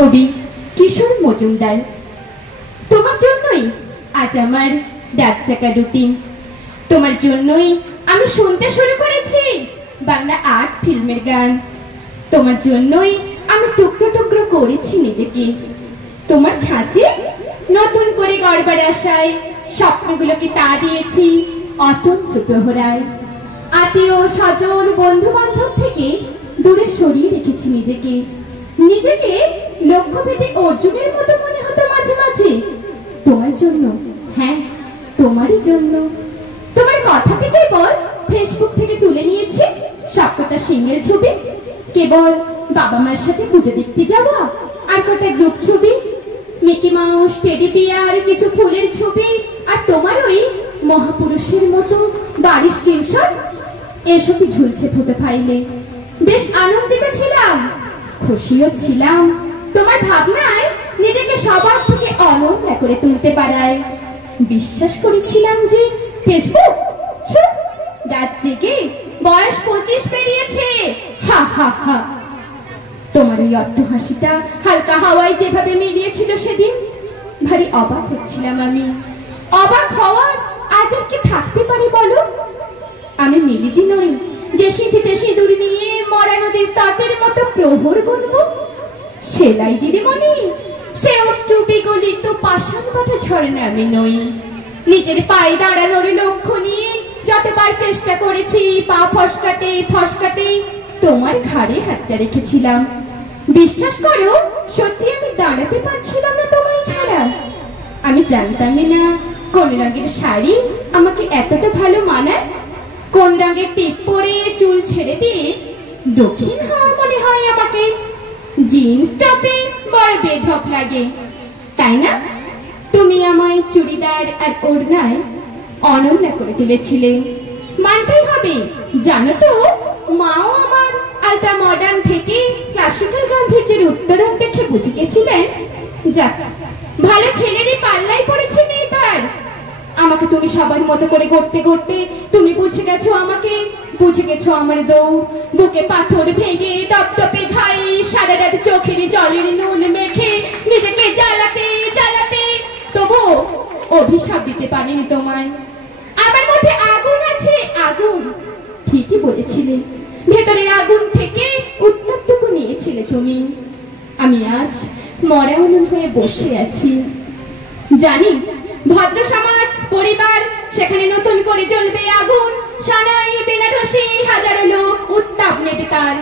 কবি কিশোর মজুমদার। তোমার জন্যই আজ আমার রাত জাগা রুটিন। তোমার জন্যই আমি শুনতে শুরু করেছি বাংলা আর্ট ফিল্মের গান। তোমার জন্যই আমি টুকরো টুকরো করেছি নিজেকে। তোমার ছাঁচে নতুন করে গড়বার আশায় স্বপ্নগুলোকে তা দিয়েছি অতন্ত্র প্রহরায়। আত্মীয় স্বজন বন্ধু বান্ধব থেকে দূরে সরিয়ে রেখেছি নিজেকে। নিজেকে লক্ষ্যভেদে অর্জুনের মতো মনে হতো মাঝে মাঝে। তোমার জন্য, হ্যাঁ তোমারই জন্য। তোমার কথা থেকে বল ফেসবুক থেকে তুলে নিয়েছি সবকটা সিঙ্গেল ছবি। কেবল বাবা মার সাথে পুজো দেখতে যাওয়া আর কটা গ্রুপ ছবি, মিকি মাউস, টেডি বিয়ার, কিছু ফুলের ছবি আর তোমার ওই মহাপুরুষের মতো বাড়ির স্ক্রিনশট এসবই ঝুলছে ফটো ফাইলে। বেশ আনন্দিত ছিলাম, খুশিও ছিলাম তোমার ভাবনায় নিজেকে সবার থেকে অনন্য করে তুলতে পারায়। বিশ্বাস করেছিলাম যে ফেসবুক রাত জেগে বয়স 25 পেরিয়েছে। হা হা হা। তোমার ওই অট্ট হাসিটা হালকা হাওয়ায় যেভাবে মিলিয়েছিল সেদিন, ভারী অবাক হচ্ছিলাম আমি। অবাক হওয়ার আজ আর কি থাকতে পারে বলো? আমি মিলিদি নই যে সিঁথিতে সিঁদুর নিয়ে মরা নদীর তটের মতো প্রহর গুনব। সেলাই দিদিমণি, সে অষ্টুপি গলিত পাষাণ বাঁধা ঝরনা আমি নই। নিজের পায়ে দাঁড়ানোর লক্ষ্য নিয়ে যতবার চেষ্টা করেছি পা ফসকাতে ফসকাতে তোমার ঘাড়ে হাতটা রেখেছিলাম। বিশ্বাস করো, সত্যি আমি দাঁড়াতে পারছিলাম না তোমায় ছাড়া। আমি জানতামই না কোন রঙের শাড়ি আমাকে এতটা ভালো মানায়, কোন রঙের টিপ পরে চুল ছেড়ে দিয়ে দক্ষিণ হওয়া মনে হয় আমাকে। জিন্স টপে বড় বেঢপ লাগে, তাই না? তুমি আমায় চুড়িদার আর ওড়নায় অনন্য করে তুলেছিলে। মানতেই হবে, জানো তো মাও আমার আলট্রা মডার্ন থেকে ক্লাসিক্যাল গাম্ভীর্যের উত্তরণ দেখে বুঝে গেছিলেন যাক ভালো ছেলেরই পাল্লাই পড়েছে মেয়েটার। আমাকে তুমি সবার মতো করে গড়তে গড়তে তুমি বুঝে গেছো আমাকে, বুঝে গেছো আমার দৌড়। বুকে পাথর ভেঙে দপদপে ঘাই সারা রাত চোখের জলের নুন মেখে নিজেকে জ্বালাতে জ্বালাতে তবু অভিশাপ দিতে পারিনি তোমায়। আমার মধ্যে আগুন আছে, আগুন। ঠিকই বলেছিলে, ভেতরের আগুন থেকে উত্তরটুকু নিয়েছিলে তুমি। আমি আজ মরা উনুন হয়ে বসে আছি। জানি ভদ্র সমাজ পরিবার সেখানে নতুন করে জ্বলবে আগুন। সানাই বেনারসি হাজারো লোক উত্তাপ নেবে তার।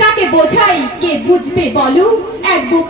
কাকে বোঝাই কে বুঝবে বলো? এক বুক